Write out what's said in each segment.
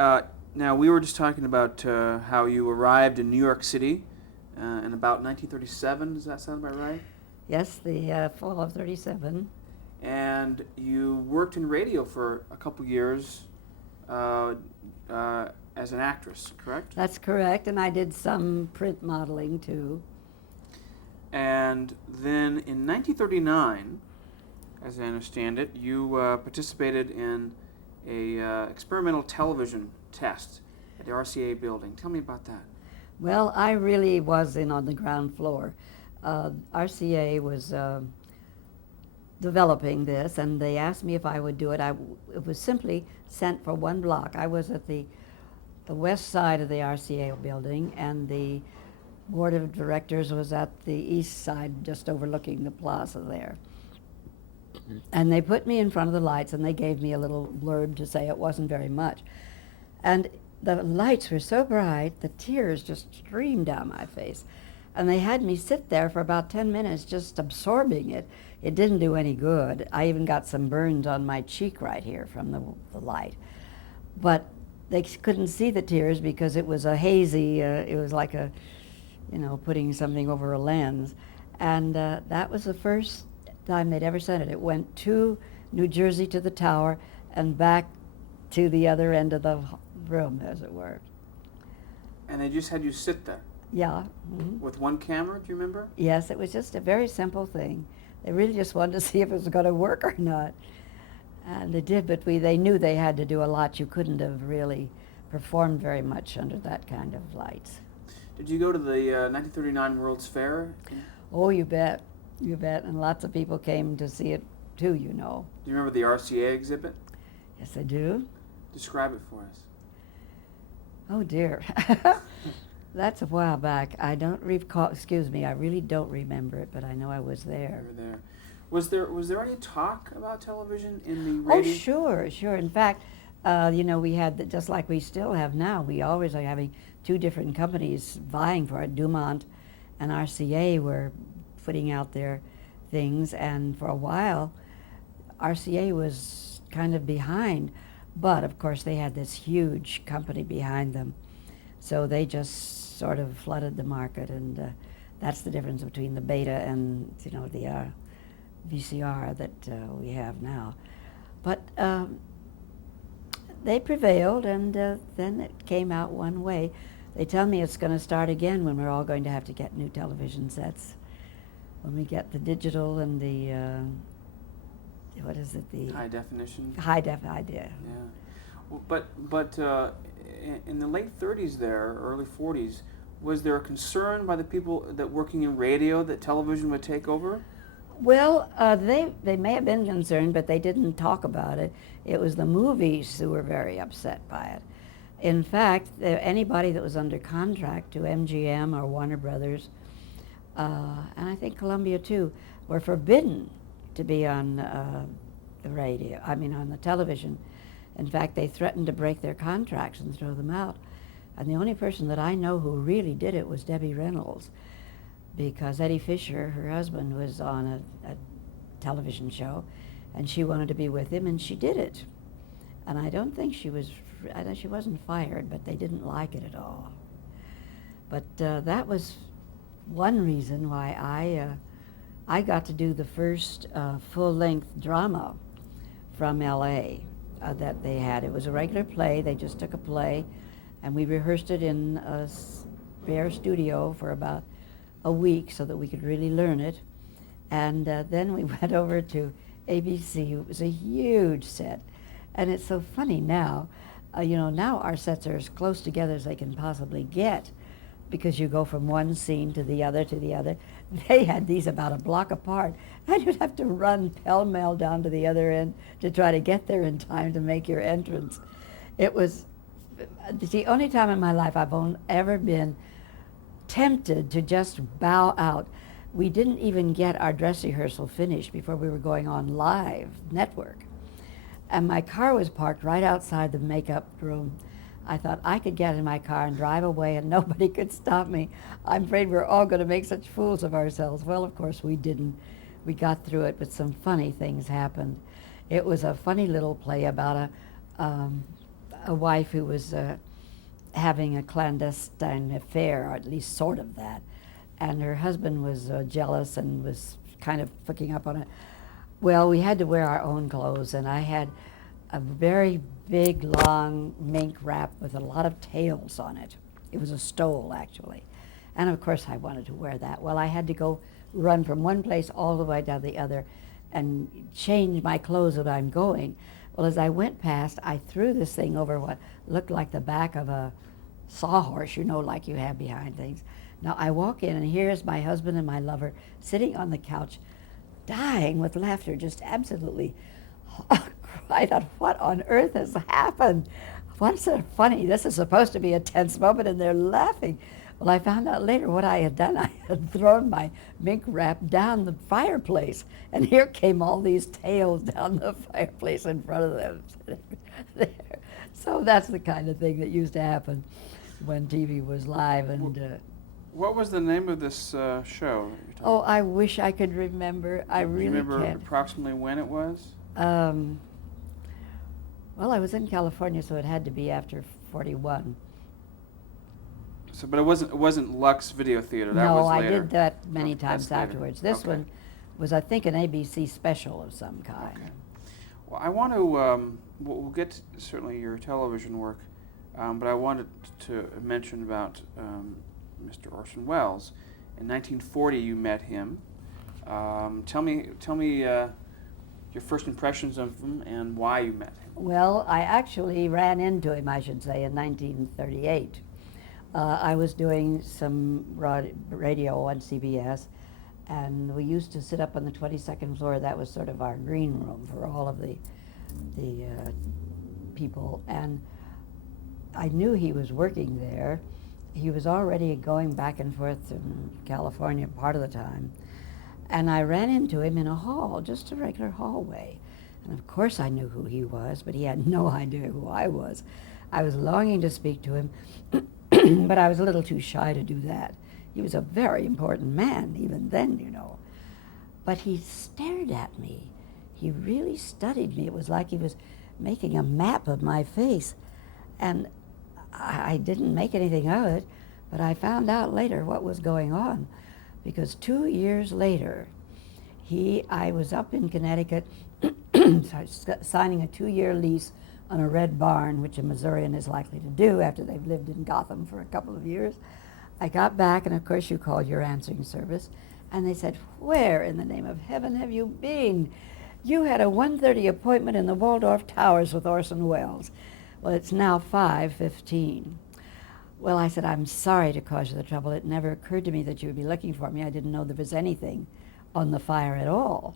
Now, we were just talking about how you arrived in New York City in about 1937. Does that sound about right? Yes, the fall of 37. And you worked in radio for a couple years as an actress, correct? That's correct, and I did some print modeling too. And then in 1939, as I understand it, you participated in a experimental television test at the RCA building. Tell me about that. Well, I really was in on the ground floor. RCA was developing this, and they asked me if I would do it. It was simply sent for one block. I was at the west side of the RCA building, and the board of directors was at the east side, just overlooking the plaza there. And they put me in front of the lights, and they gave me a little blurb to say it wasn't very much. And the lights were so bright, the tears just streamed down my face. And they had me sit there for about 10 minutes just absorbing it. It didn't do any good. I even got some burns on my cheek right here from the light. But they couldn't see the tears because it was a hazy, it was like a, putting something over a lens. And that was the first time they'd ever sent it. It went to New Jersey to the tower and back to the other end of the room, as it were. And they just had you sit there? Yeah. Mm-hmm. With one camera, do you remember? Yes, it was just a very simple thing. They really just wanted to see if it was going to work or not. And it did, but they knew they had to do a lot. You couldn't have really performed very much under that kind of lights. Did you go to the 1939 World's Fair? Oh, you bet. You bet. And lots of people came to see it too, Do you remember the RCA exhibit? Yes, I do. Describe it for us. Oh, dear. That's a while back. I don't recall, excuse me, I really don't remember it, but I know I was there. You were there. Was there any talk about television in the radio? Oh, sure. In fact, we had, just like we still have now, we always are having two different companies vying for it. Dumont and RCA were putting out their things, and for a while, RCA was kind of behind, but of course they had this huge company behind them. So they just sort of flooded the market, and that's the difference between the Beta and the VCR that we have now. But they prevailed, and then it came out one way. They tell me it's going to start again when we're all going to have to get new television sets. When we get the digital and the what is it? The high definition. High def idea. Yeah, well, but in the late 30s there, early 40s, was there a concern by the people that working in radio that television would take over? Well, they may have been concerned, but they didn't talk about it. It was the movies who were very upset by it. In fact, anybody that was under contract to MGM or Warner Brothers, and I think Columbia too, were forbidden to be on the radio, on the television. In fact, they threatened to break their contracts and throw them out. And the only person that I know who really did it was Debbie Reynolds, because Eddie Fisher, her husband, was on a television show, and she wanted to be with him, and she did it. And I don't think she wasn't fired, but they didn't like it at all. But that was one reason why I got to do the first full-length drama from L.A. That they had. It was a regular play. They just took a play, and we rehearsed it in a spare studio for about a week so that we could really learn it. And then we went over to ABC. It was a huge set. And it's so funny now. Now our sets are as close together as they can possibly get, because you go from one scene to the other to the other. They had these about a block apart, and you'd have to run pell-mell down to the other end to try to get there in time to make your entrance. It was the only time in my life I've ever been tempted to just bow out. We didn't even get our dress rehearsal finished before we were going on live network. And my car was parked right outside the makeup room. I thought I could get in my car and drive away and nobody could stop me. I'm afraid we're all going to make such fools of ourselves. Well, of course we didn't. We got through it, but some funny things happened. It was a funny little play about a wife who was having a clandestine affair, or at least sort of that, and her husband was jealous and was kind of hooking up on it. Well, we had to wear our own clothes, and I had a very big, long mink wrap with a lot of tails on it. It was a stole, actually. And of course, I wanted to wear that. Well, I had to go run from one place all the way down the other and change my clothes as I'm going. Well, as I went past, I threw this thing over what looked like the back of a sawhorse, you know, like you have behind things. Now, I walk in, and here's my husband and my lover sitting on the couch, dying with laughter, just absolutely. I thought, what on earth has happened? What's so funny? This is supposed to be a tense moment, and they're laughing. Well, I found out later what I had done. I had thrown my mink wrap down the fireplace, and here came all these tails down the fireplace in front of them. So that's the kind of thing that used to happen when TV was live. And what was the name of this show? oh, I wish I could remember. I really Do you remember can't. approximately when it was? Well, I was in California, so it had to be after 41. So, but it wasn't Lux Video Theater. That No, was I later. did that many Okay, times that's later. afterwards. This Okay. one was, I think, an ABC special of some kind. Okay. Well, I want to. We'll get to certainly your television work, but I wanted to mention about Mr. Orson Welles. In 1940, you met him. Tell me your first impressions of him and why you met him. Well, I actually ran into him, I should say, in 1938. I was doing some radio on CBS, and we used to sit up on the 22nd floor. That was sort of our green room for all of the people. And I knew he was working there. He was already going back and forth to California part of the time. And I ran into him in a hall, just a regular hallway. And of course I knew who he was, but he had no idea who I was. I was longing to speak to him, but I was a little too shy to do that. He was a very important man, even then, you know. But he stared at me. He really studied me. It was like he was making a map of my face. And I didn't make anything of it, but I found out later what was going on. Because 2 years later, I was up in Connecticut signing a 2-year lease on a red barn, which a Missourian is likely to do after they've lived in Gotham for a couple of years. I got back, and of course you called your answering service, and they said, "Where in the name of heaven have you been? You had a 1:30 appointment in the Waldorf Towers with Orson Welles." Well, it's now 5:15. Well, I said, "I'm sorry to cause you the trouble. It never occurred to me that you would be looking for me. I didn't know there was anything on the fire at all."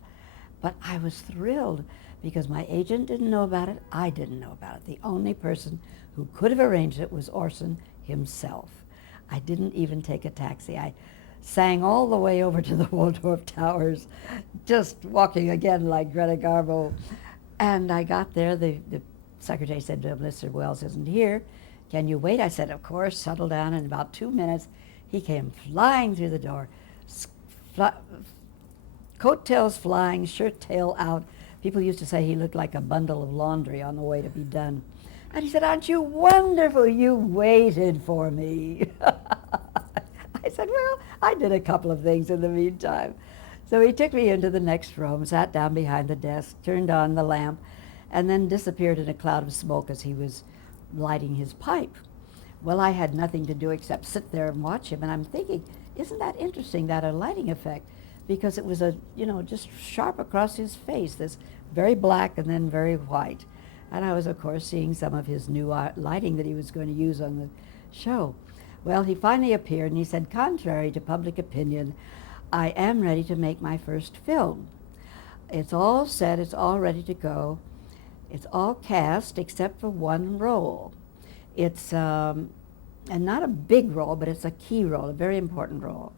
But I was thrilled because my agent didn't know about it. I didn't know about it. The only person who could have arranged it was Orson himself. I didn't even take a taxi. I sang all the way over to the Waldorf Towers, just walking again like Greta Garbo. And I got there. The secretary said, "Mr. Welles isn't here. Can you wait?" I said, "Of course." Settled down. In about 2 minutes, he came flying through the door, coattails flying, shirt tail out. People used to say he looked like a bundle of laundry on the way to be done. And he said, "Aren't you wonderful? You waited for me." I said, "Well, I did a couple of things in the meantime." So he took me into the next room, sat down behind the desk, turned on the lamp, and then disappeared in a cloud of smoke as he was lighting his pipe. Well, I had nothing to do except sit there and watch him, and I'm thinking, isn't that interesting, that a lighting effect? Because it was just sharp across his face, this very black and then very white. And I was, of course, seeing some of his new lighting that he was going to use on the show. Well, he finally appeared, and he said, "Contrary to public opinion, I am ready to make my first film. It's all set, it's all ready to go. It's all cast except for one role. It's and not a big role, but it's a key role, a very important role.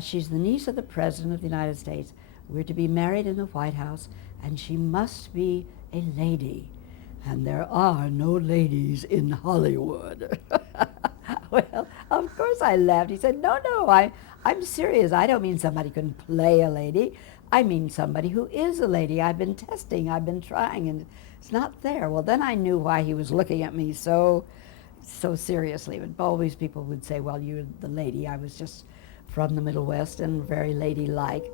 She's the niece of the President of the United States. We're to be married in the White House, and she must be a lady. And there are no ladies in Hollywood." Well, of course I laughed. He said, no, I'm serious. I don't mean somebody can play a lady. I mean somebody who is a lady. I've been testing, I've been trying, and it's not there. Well, then I knew why he was looking at me so seriously. But always people would say, well, you're the lady. I was just from the Middle West and very ladylike.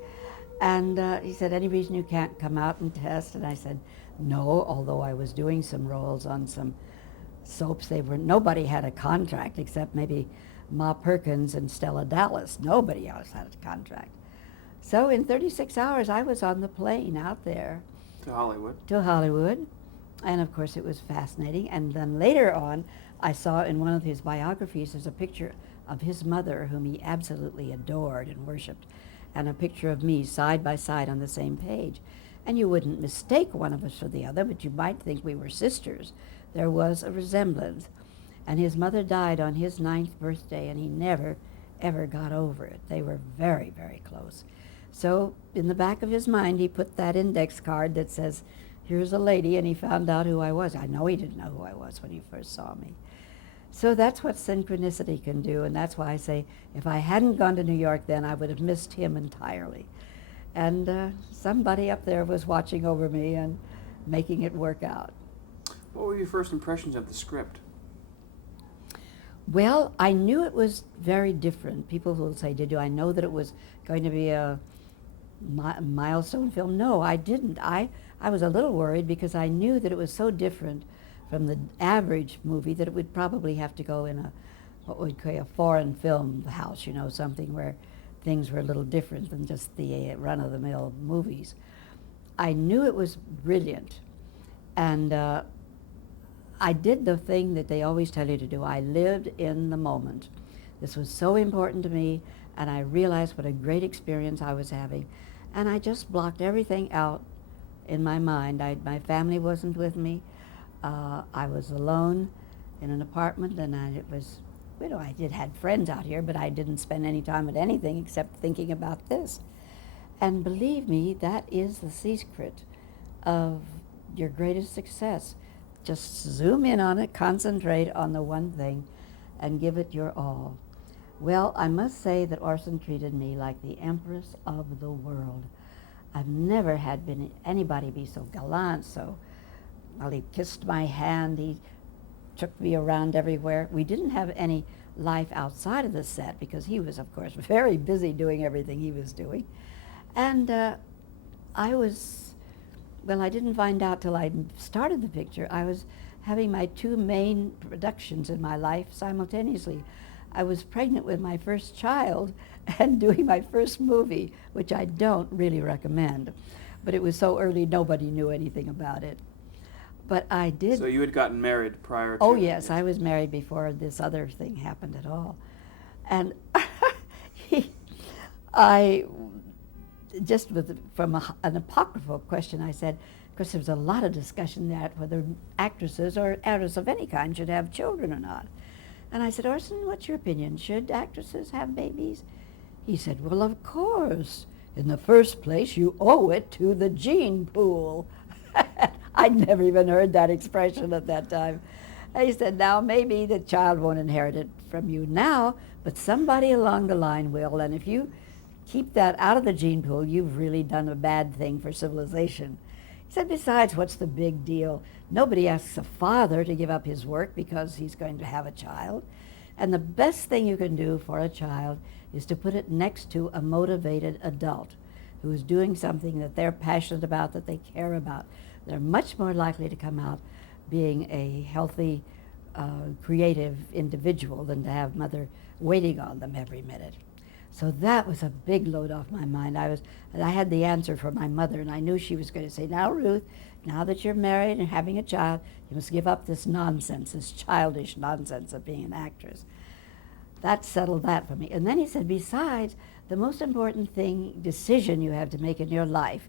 And he said, any reason you can't come out and test? And I said, no, although I was doing some roles on some soaps. Nobody had a contract except maybe Ma Perkins and Stella Dallas. Nobody else had a contract. So in 36 hours, I was on the plane out there. To Hollywood. To Hollywood. And of course, it was fascinating. And then later on, I saw in one of his biographies, there's a picture of his mother, whom he absolutely adored and worshipped, and a picture of me side by side on the same page. And you wouldn't mistake one of us for the other, but you might think we were sisters. There was a resemblance. And his mother died on his 9th birthday, and he never, ever got over it. They were very, very close. So in the back of his mind, he put that index card that says, here's a lady, and he found out who I was. I know he didn't know who I was when he first saw me. So that's what synchronicity can do, and that's why I say if I hadn't gone to New York then, I would have missed him entirely. And somebody up there was watching over me and making it work out. What were your first impressions of the script? Well, I knew it was very different. People will say, did I know that it was going to be a milestone film? No, I didn't. I was a little worried because I knew that it was so different from the average movie that it would probably have to go in what we'd call a foreign film house, something where things were a little different than just the run-of-the-mill movies. I knew it was brilliant, and I did the thing that they always tell you to do. I lived in the moment. This was so important to me, and I realized what a great experience I was having, and I just blocked everything out in my mind. My family wasn't with me. I was alone in an apartment, and I had friends out here, but I didn't spend any time at anything except thinking about this. And believe me, that is the secret of your greatest success. Just zoom in on it, concentrate on the one thing, and give it your all. Well, I must say that Orson treated me like the empress of the world. I've never had anybody be so gallant, he kissed my hand, he took me around everywhere. We didn't have any life outside of the set because he was, of course, very busy doing everything he was doing. And I didn't find out till I started the picture. I was having my 2 main productions in my life simultaneously. I was pregnant with my first child and doing my first movie, which I don't really recommend. But it was so early, nobody knew anything about it. But I did. So you had gotten married prior to... Oh, yes, I was married before this other thing happened at all. And from an apocryphal question, I said, of course, there was a lot of discussion that whether actresses or artists of any kind should have children or not. And I said, Orson, what's your opinion? Should actresses have babies? He said, well, of course. In the first place, you owe it to the gene pool. I'd never even heard that expression at that time. And he said, now maybe the child won't inherit it from you now, but somebody along the line will. And if you keep that out of the gene pool, you've really done a bad thing for civilization. He said, besides, what's the big deal? Nobody asks a father to give up his work because he's going to have a child. And the best thing you can do for a child is to put it next to a motivated adult who is doing something that they're passionate about, that they care about. They're much more likely to come out being a healthy, creative individual than to have mother waiting on them every minute. So that was a big load off my mind. I had the answer for my mother, and I knew she was going to say, now, Ruth, now that you're married and having a child, you must give up this nonsense, this childish nonsense of being an actress. That settled that for me. And then he said, besides, the most important decision you have to make in your life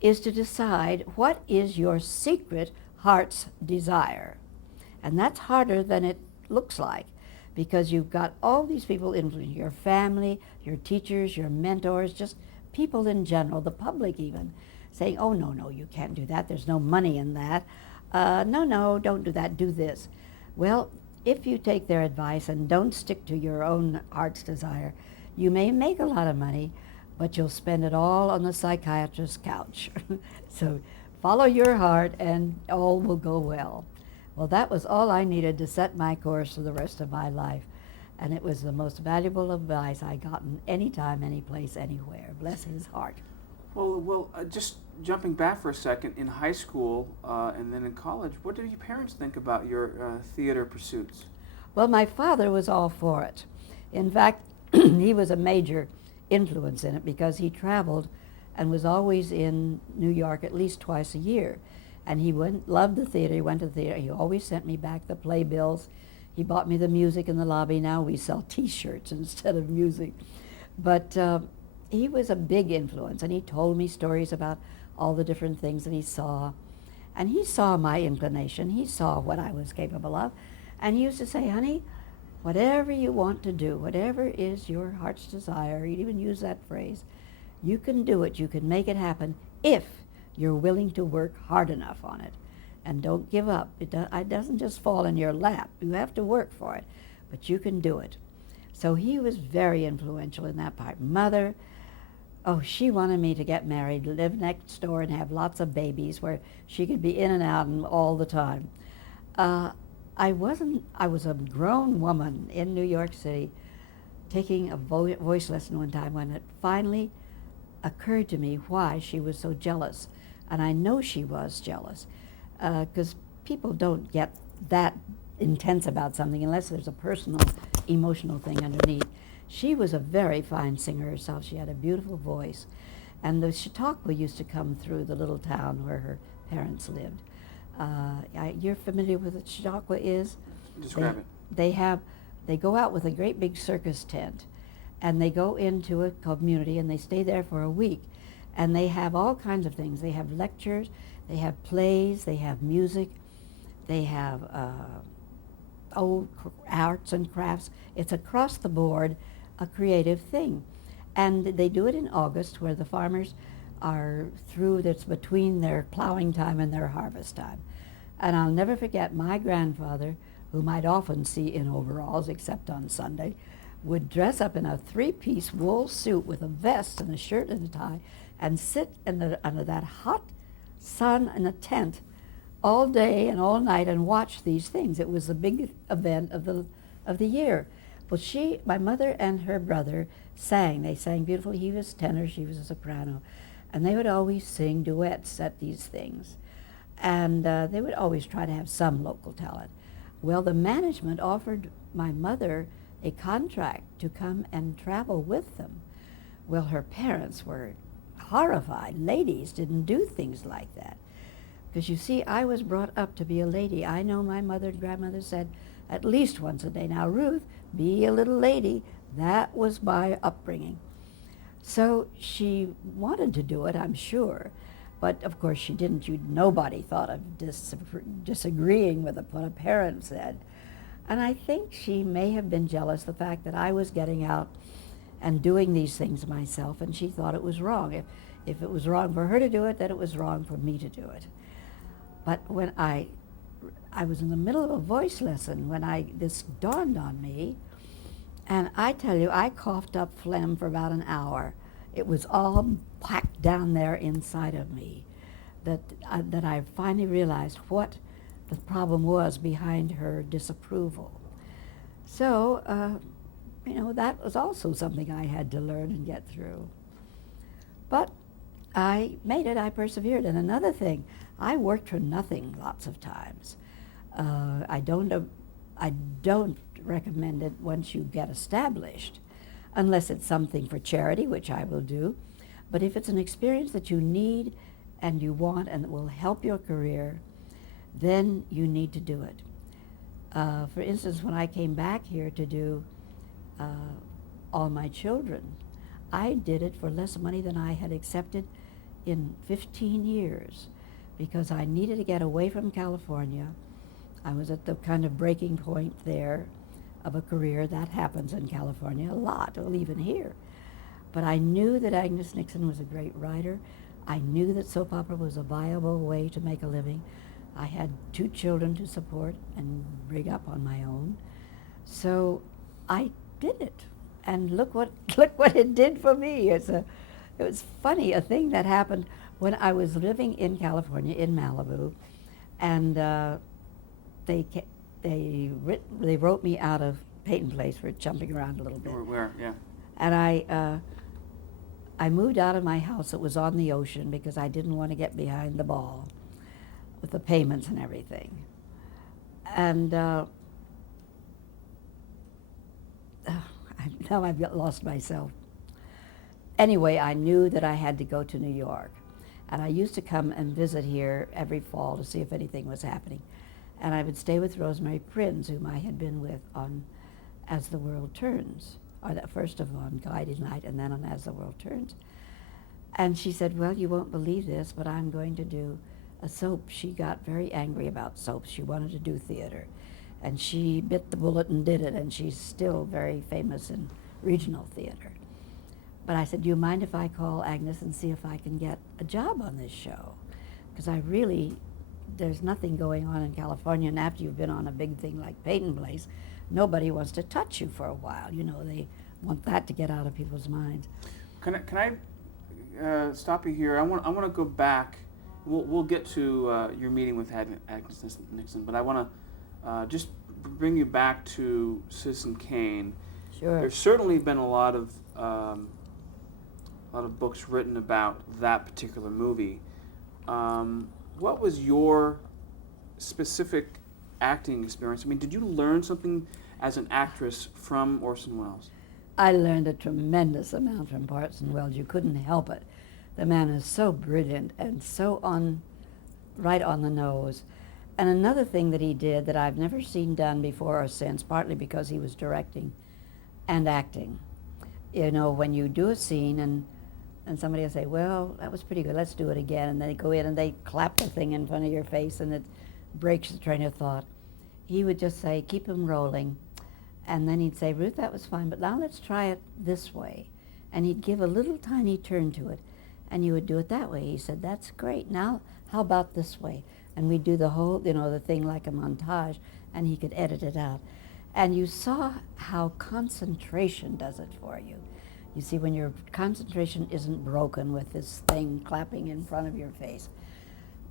is to decide what is your secret heart's desire. And that's harder than it looks like, because you've got all these people influencing your family, your teachers, your mentors, just people in general, the public even, saying, oh, no, you can't do that. There's no money in that. No, don't do that. Do this. Well, if you take their advice and don't stick to your own heart's desire, you may make a lot of money, but you'll spend it all on the psychiatrist's couch. So follow your heart and all will go well. Well, that was all I needed to set my course for the rest of my life. And it was the most valuable advice I gotten anytime, any place, anywhere. Bless his heart. Well, just jumping back for a second, in high school and then in college, what did your parents think about your theater pursuits? Well, my father was all for it. In fact, he was a major influence in it because he traveled and was always in New York at least twice a year. And he loved the theater. He went to the theater. He always sent me back the playbills. He bought me the music in the lobby. Now we sell T-shirts instead of music. But he was a big influence, and he told me stories about all the different things that he saw. And he saw my inclination. He saw what I was capable of. And he used to say, honey, whatever you want to do, whatever is your heart's desire, he'd even use that phrase, you can do it, you can make it happen if you're willing to work hard enough on it. And don't give up. It doesn't just fall in your lap. You have to work for it, but you can do it. So he was very influential in that part. Mother, oh, she wanted me to get married, live next door, and have lots of babies where she could be in and out and all the time. I was a grown woman in New York City taking a voice lesson one time when it finally occurred to me why she was so jealous. And I know she was jealous because people don't get that intense about something unless there's a personal, emotional thing underneath. She was a very fine singer herself. She had a beautiful voice. And the Chautauqua used to come through the little town where her parents lived. You're familiar with what Chautauqua is? Describe it. They go out with a great big circus tent, and they go into a community, and they stay there for a week. And they have all kinds of things. They have lectures, they have plays, they have music, they have old arts and crafts. It's across the board a creative thing. And they do it in August where the farmers are through, that's between their plowing time and their harvest time. And I'll never forget my grandfather, whom I'd often see in overalls except on Sunday, would dress up in a three-piece wool suit with a vest and a shirt and a tie and sit under that hot sun in a tent all day and all night and watch these things. It was the big event of the year. Well, my mother and her brother sang. They sang beautifully. He was tenor, she was a soprano. And they would always sing duets at these things. And they would always try to have some local talent. Well, the management offered my mother a contract to come and travel with them. Well, her parents were horrified. Ladies didn't do things like that. Because you see, I was brought up to be a lady. I know my mother and grandmother said at least once a day, now Ruth, be a little lady. That was my upbringing. So she wanted to do it, I'm sure. But of course she didn't. Nobody thought of disagreeing with what a parent said. And I think she may have been jealous the fact that I was getting out and doing these things myself, and she thought it was wrong. If it was wrong for her to do it, then it was wrong for me to do it. But when I was in the middle of a voice lesson when this dawned on me, and I tell you, I coughed up phlegm for about an hour. It was all packed down there inside of me that I finally realized what the problem was behind her disapproval. So, that was also something I had to learn and get through. But I made it, I persevered. And another thing, I worked for nothing lots of times. I don't recommend it once you get established, unless it's something for charity, which I will do. But if it's an experience that you need and you want and that will help your career, then you need to do it. For instance, when I came back here to do All My Children, I did it for less money than I had accepted in 15 years because I needed to get away from California. I was at the kind of breaking point there of a career. That happens in California a lot, well, even here. But I knew that Agnes Nixon was a great writer. I knew that soap opera was a viable way to make a living. I had 2 children to support and bring up on my own. So I did it. And look what it did for me. It was funny, a thing that happened when I was living in California, in Malibu, and they wrote me out of Peyton Place for jumping around a little bit. Where? Yeah. And I moved out of my house that was on the ocean because I didn't want to get behind the ball with the payments and everything. And now I've lost myself. Anyway, I knew that I had to go to New York. And I used to come and visit here every fall to see if anything was happening. And I would stay with Rosemary Prinz, whom I had been with on As the World Turns, or first of all on Guiding Light and then on As the World Turns. And she said, well, you won't believe this, but I'm going to do a soap. She got very angry about soaps. She wanted to do theater. And she bit the bullet and did it, and she's still very famous in regional theater. But I said, do you mind if I call Agnes and see if I can get a job on this show? Because I really, there's nothing going on in California, and after you've been on a big thing like Peyton Place, nobody wants to touch you for a while. You know, they want that to get out of people's minds. Can I stop you here? I want to go back. We'll get to your meeting with Agnes Nixon, but I want to just bring you back to Citizen Kane. Sure. There's certainly been a lot of books written about that particular movie. What was your specific acting experience? I mean, did you learn something as an actress from Orson Welles? I learned a tremendous amount from Orson Welles. You couldn't help it. The man is so brilliant and so right on the nose. And another thing that he did that I've never seen done before or since, partly because he was directing and acting. You know, when you do a scene and somebody will say, well, that was pretty good, let's do it again. And they go in and they clap the thing in front of your face and it breaks the train of thought. He would just say, keep him rolling. And then he'd say, Ruth, that was fine, but now let's try it this way. And he'd give a little tiny turn to it, and you would do it that way. He said, that's great. Now, how about this way? And we'd do the whole, you know, the thing like a montage, and he could edit it out. And you saw how concentration does it for you. You see, when your concentration isn't broken with this thing clapping in front of your face,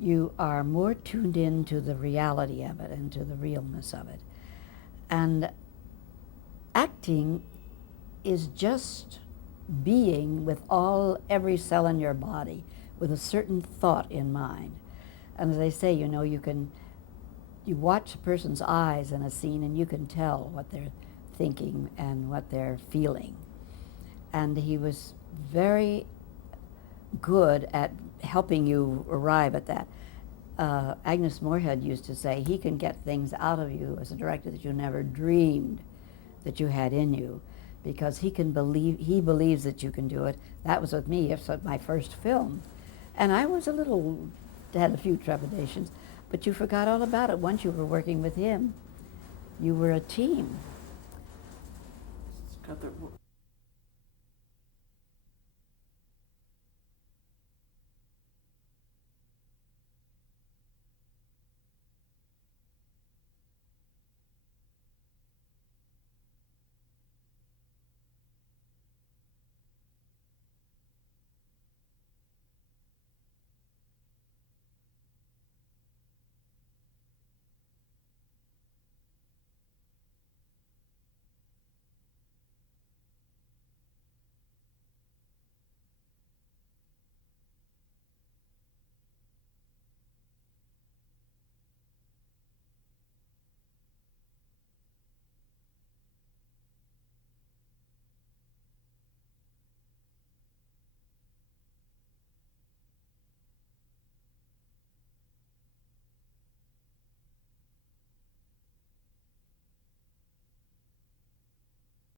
you are more tuned in to the reality of it and to the realness of it. And acting is just being with every cell in your body with a certain thought in mind. And as I say, you know, you watch a person's eyes in a scene and you can tell what they're thinking and what they're feeling. And he was very good at helping you arrive at that. Agnes Moorehead used to say he can get things out of you as a director that you never dreamed that you had in you, because he believes that you can do it. That was with me. It's my first film. And I was had a few trepidations, but you forgot all about it. Once you were working with him, you were a team. It's got the